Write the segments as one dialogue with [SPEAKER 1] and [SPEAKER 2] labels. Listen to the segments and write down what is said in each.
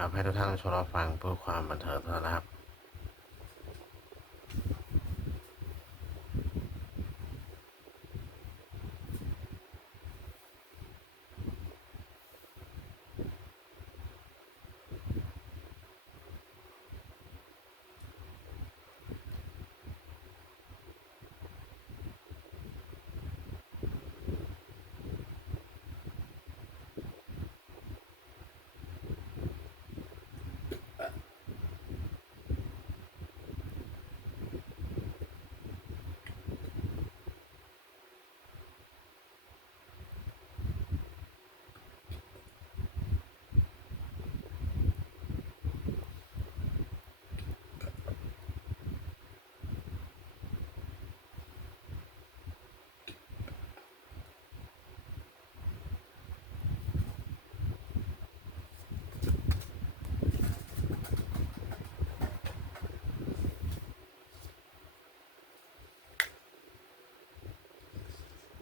[SPEAKER 1] ครับให้ทุกท่านชมรับฟังเพื่อความบันเทิงเท่านั้นครับ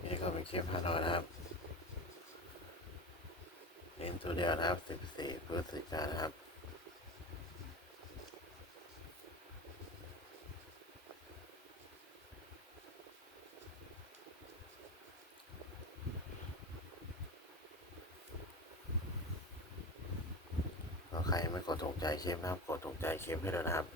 [SPEAKER 1] นี่ก็ เป็นคลิปฮานอยนะครับเน้นตัวเดียวนะครับ14พฤศจิกานะครับก็ใครไม่กดถูกใจคลิปนะครับ กดถูกใจคลิปให้ด้วยนะครับ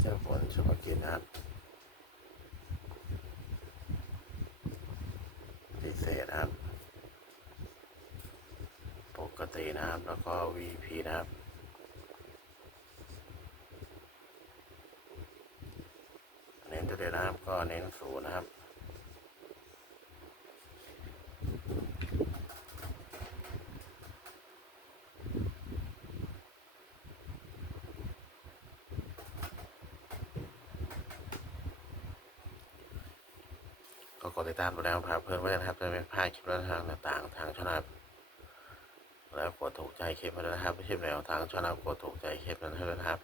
[SPEAKER 1] เจ้าเจ้าฝนชุกกินนะครับพิเศษนะครับ ปกตินะครับ แล้วก็ VP นะครับเน้นตัวเดียวนะครับ ก็เน้นศูนย์นะครับ ก็กดติดตามดูแลพาเพื่อนไว้นะครับจะไม่พลาดคลิปและทางต่างๆ ทางช่องนะครับแล้วกดถูกใจคลิปมาด้วยนะครับไม่ใช่แนวทางช่องนะครับกดถูกใจคลิปนั้นให้ด้วยนะครับ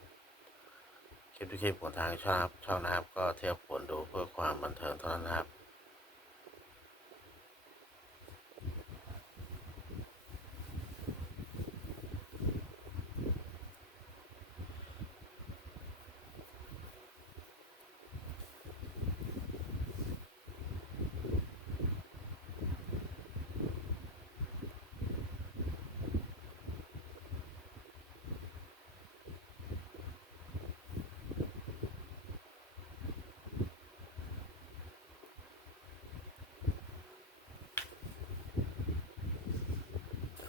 [SPEAKER 1] คลิปทุกคลิปของทางช่องนะครับช่องนะครับ ก็เทียบผลดูเพื่อความบันเทิงเท่านั้นนะครับ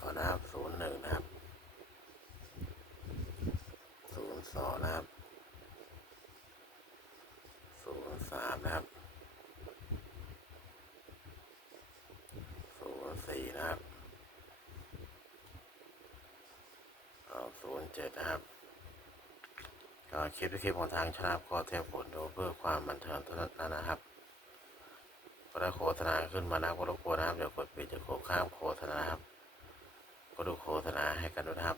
[SPEAKER 1] ขอนะครับศูนย์หนึ่งนะครับศูนย์สองนะครับศูนย์ สามนะครับศูนย์สี่นะครับเอาศูนย์เจ็ดนะครับ ก็คลิปคลิปของทางชนะก็เทียบผลดูเพื่อความบันเทิงเท่านั้นนะครับก็ได้โฆษณาขึ้นมานะก็รบกวนนะครับเดี๋ยวกดปิดจะโฆข้ามโฆษณาครับ ก็ดูโฆษณาให้กันด้วยครับ